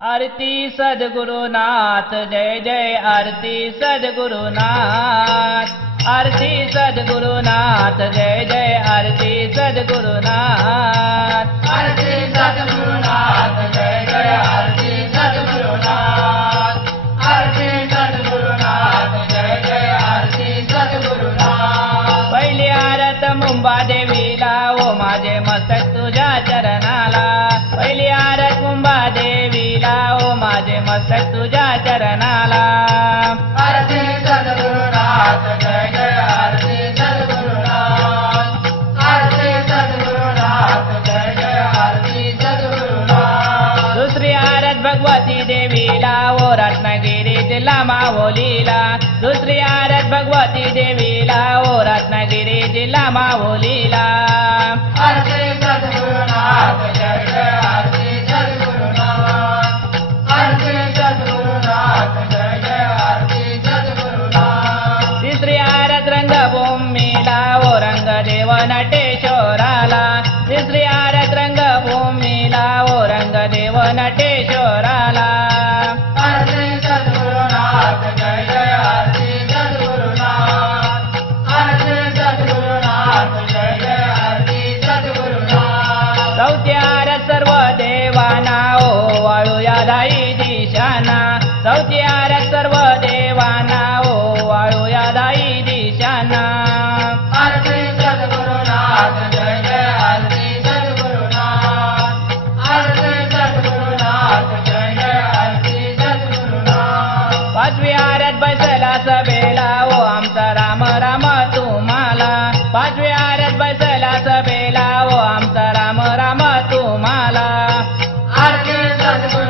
आरती सद्गुरुनाथ जय जय आरती सद्गुरुनाथ, आरती सद्गुरुनाथ जय जय आरती सद्गुरुनाथ, आरती सद्गुरुनाथ जय जय आरती सद्गुरुनाथ, आरती सद्गुरुनाथ जय जय आरती सद्गुरुनाथ। पहिली आरत मुंबा देवीला ओ माझे मस्तक तुझ्या चरणाला, पहिली आरत मुंबा देवीला ओ माझे मस्तक तुझ्या चरणाला, आरती सद्गुरुनाथ जय जय आरती सद्गुरुनाथ, आरती सद्गुरुनाथ जय जय आरती सद्गुरुनाथ। दुसरी आरत भगवती देवीला ओ रत्नागिरी जिल्हा माहुलीला, दुसरी आरत भगवती देवीला ओ रत्नागिरी जिल्हा माहुलीला, आरती सद्गुरुनाथ जय जय आरती सद्गुरुनाथ, आरती सद्गुरुनाथ जय जय आरती सद्गुरुनाथ। तिसरी आरत रंगभूमीला ओ रंगदेव नटेश्वराला, तिसरी आरत रंगभूमीला ओ रंगदेव नटेश्वराला, आरती सद्गुरुनाथ जय जय आरती सद्गुरुनाथ, आरती सद्गुरुनाथ जय जय आरती सद्गुरुनाथ। चौथी आरत सर्व देवाना ओ वाळूया दाई दिशाना, चौथी आरत सर्व देवाना ओ वाळूया दाई दिशाना, आरती सद्गुरुनाथ जय जय आरती सद्गुरुनाथ, आरती सद्गुरुनाथ जय जय आरती सद्गुरुनाथ। पाचवी आरत बैसला सभेला ओ आमचा राम राम तुम्हाला, पाचवी आरत बैसला सभेला ओ आमचा राम राम तुम्हाला, आरती सद्गुरुनाथ